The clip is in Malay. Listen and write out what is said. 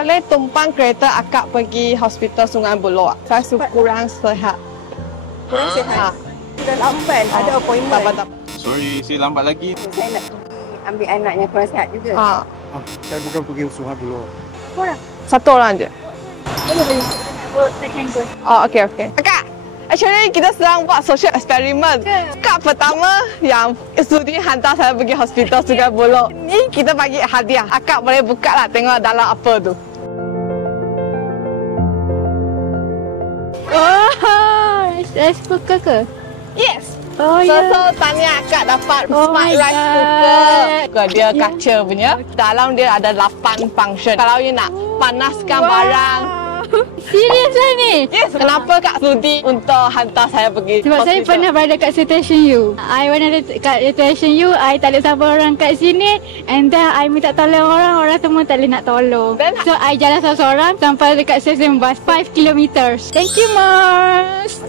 boleh tumpang kereta akak pergi hospital Sungai Buloh. Saya kurang sehat. Kurang sehat? Sudah lambat, ada appointment. Tak. Sorry, saya lambat lagi. Saya nak ambil anaknya kurang sehat juga. Saya bukan pergi Sungai Buloh. Satu orang je. Oh, okey. Akak, actually kita sedang buat social experiment. Kak pertama yang sudi hantar saya pergi hospital Sungai Buloh. Ni kita bagi hadiah. Akak boleh buka lah tengok dalam apa tu. Rice cooker ke? Yes. Oh So tanya akak dapat smart rice cooker. Dia kaca punya. Dalam dia ada 8 function. Kalau you nak panaskan barang. Serius lah ni? Yes. Kenapa kak sudi untuk hantar saya pergi Sebab hospital? saya pernah berada kat Station U. I pernah ada kat Station U, I tak ada siapa orang kat sini. And then I minta tolong orang semua tak boleh nak tolong. So I jalan seorang-seorang sampai dekat stesen bas 5 kilometers. Thank you, Mars.